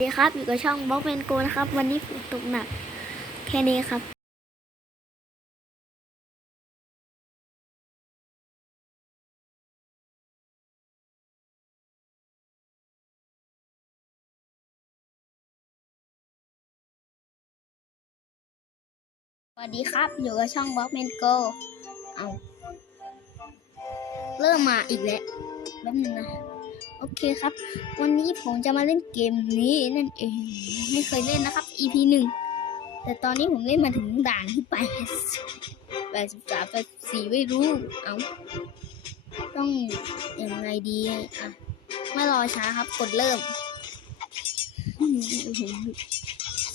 สวัสดีครับอยู่กับช่องบล็อกเมนโกนะครับ วันนี้ฝนตกหนัก แค่นี้ครับ สวัสดีครับ อยู่กับช่องบล็อกเมนโกเอาเริ่มมาอีกแล้วแป๊บนึงนะ โอเคครับ วันนี้ผมจะมาเล่นเกมนี้นั่นเองไม่เคยเล่นนะครับ EP หนึ่งแต่ตอนนี้ผมเล่นมาถึงด่านที่แปดแปดสิบสามแปดสี่ไม่รู้ เอาต้องยังไงดีอะไม่รอช้าครับ กดเริ่ม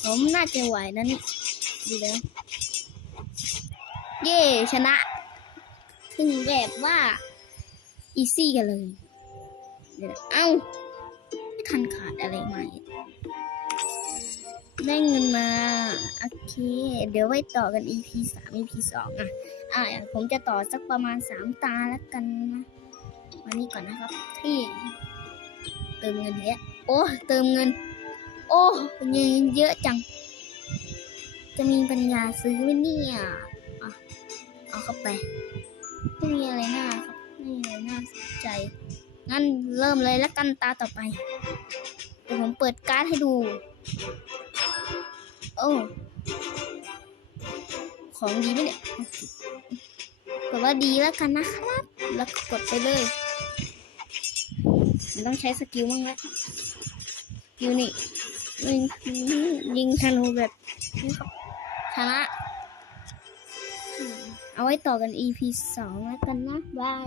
ผมน่าจะไหวนะนี่ดีแล้ว เย่ชนะ ถึงแบบว่า อีซี่กันเลย เอ้าไม่ทันขาดอะไรใหม่ได้เงินมา โอเค เดี๋ยวไว้ต่อกัน EP สาม EP สองอะ อะ ผมจะต่อสักประมาณสามตาแล้วกันนะวันนี้ก่อนนะครับ ที่เติมเงินเยอะโอ้เติมเงิน โอ้เงินเยอะจัง จะมีปัญญาซื้อไหมเนี่ยอะเอาเข้าไปไม่มีอะไรน่าครับไม่มีอะไรน่าสนใจ งั้นเริ่มเลยแล้วกันตาต่อไป เดี๋ยวผมเปิดการ์ดให้ดู โอ้ของดีไหมเนี่ยกดว่าดีแล้วกันนะครับ แล้วก็กดไปเลยมันต้องใช้สกิลบ้างแล้วสกิลนี่ยิงธนูแบบนี้ครับชนะ เอาไว้ต่อกัน EP สองแล้วกันนะบาย